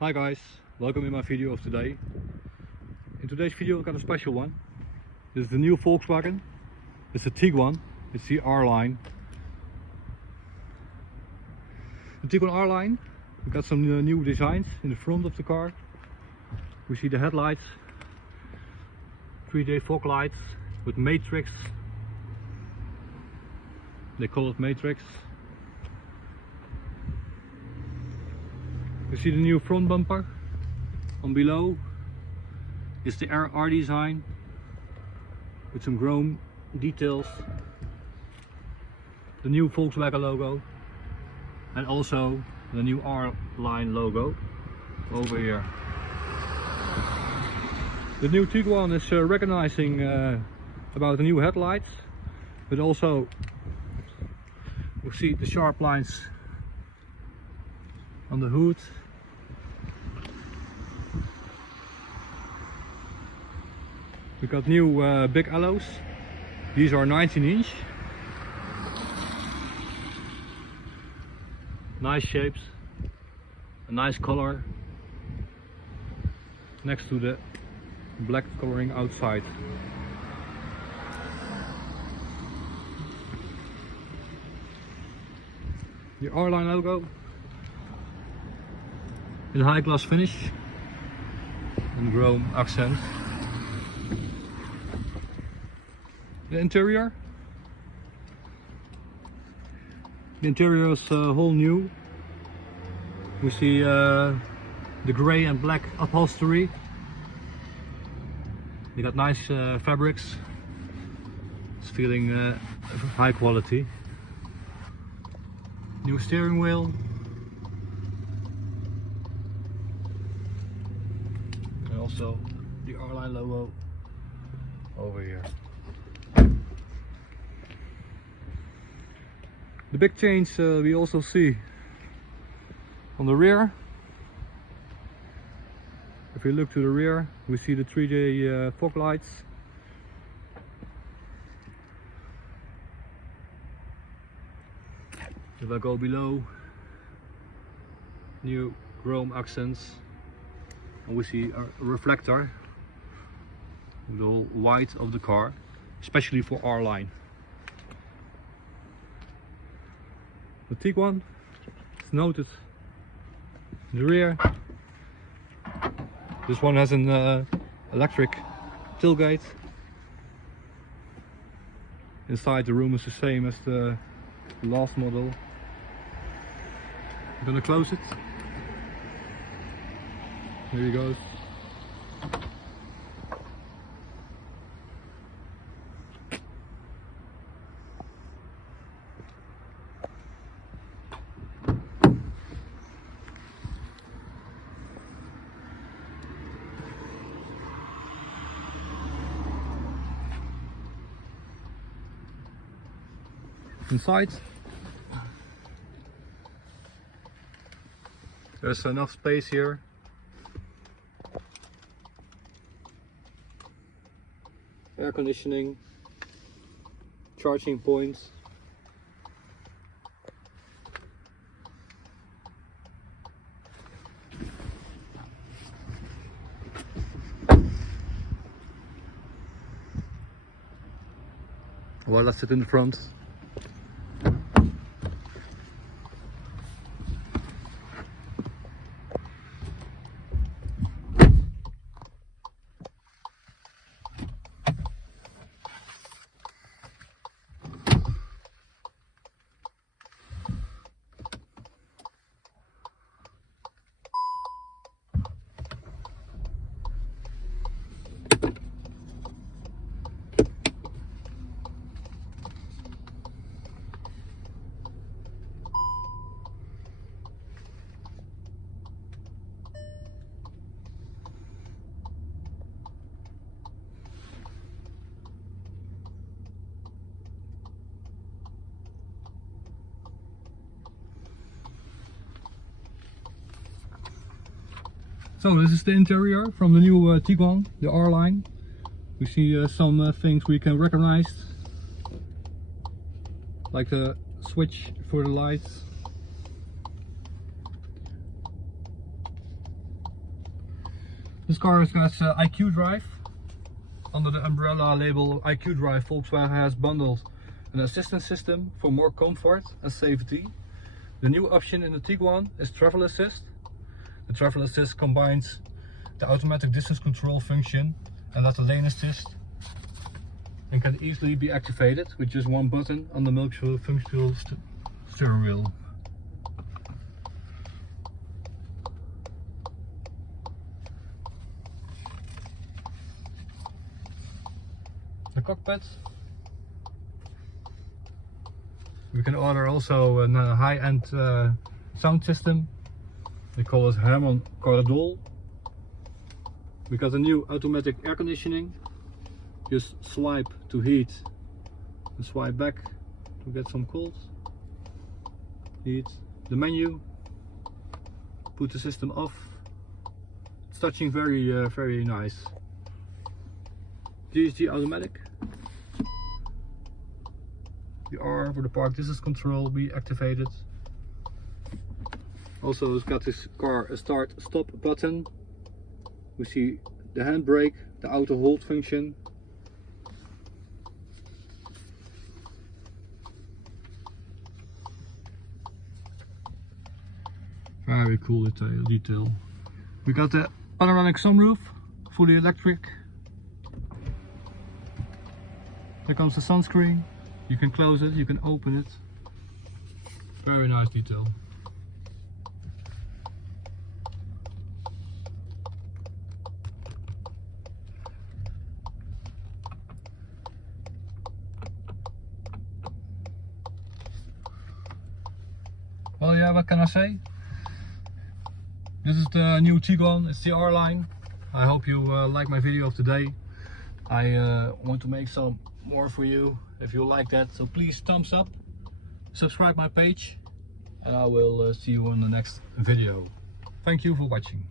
Hi guys, welcome in my video of today. In today's video I've got a special one. This is the new Volkswagen. It's a Tiguan. It's the R line. The Tiguan R line. We've got some new designs in the front of the car. We see the headlights, 3D fog lights with matrix. They call it matrix. We see the new front bumper. On below is the R design with some chrome details. The new Volkswagen logo and also the new R line logo over here. The new Tiguan is recognizing about the new headlights, but also we see the sharp lines on the hood. We got new big alloys. These are 19-inch. Nice shapes, a nice color next to the black coloring outside. The R-line logo in high gloss finish and chrome accent. The interior is whole new. We see the grey and black upholstery. They got nice fabrics. It's feeling high quality. New steering wheel. And also the R-line logo over here. The big change we also see on the rear. If we look to the rear, we see the 3D fog lights. If I go below, new chrome accents, and we see a reflector, the whole white of the car, especially for R line. The Tiguan is noted in the rear. This one has an electric tailgate. Inside the room is the same as the last model. I'm gonna close it. Here he goes. Inside there's enough space here. Air conditioning, charging points. Well, let's sit in the front. So this is the interior from the new Tiguan, the R line. We see some things we can recognize, like the switch for the lights, This car has got IQ Drive. Under the umbrella label IQ Drive, Volkswagen has bundled an assistance system for more comfort and safety. The new option in the Tiguan is Travel Assist. The Travel Assist combines the automatic distance control function and the lane assist, and can easily be activated with just one button on the functional steering wheel. The cockpit. We can order also a high-end sound system. They call it Harman Kardon. We got a new automatic air conditioning. Just swipe to heat and swipe back to get some cold. Heat. The menu. Put the system off. It's touching very nice. GSG automatic. The R for the park distance control be activated. Also, it's got this car a start stop button. We see the handbrake, the auto hold function. Very cool detail. We got the panoramic sunroof, fully electric. There comes the sunscreen. You can close it, you can open it. Very nice detail. Well, yeah, what can I say? This is the new Tiguan, it's the R line. I hope you like my video of today. I want to make some more for you if you like that, so please thumbs up, subscribe my page, and I will see you on the next video. Thank you for watching.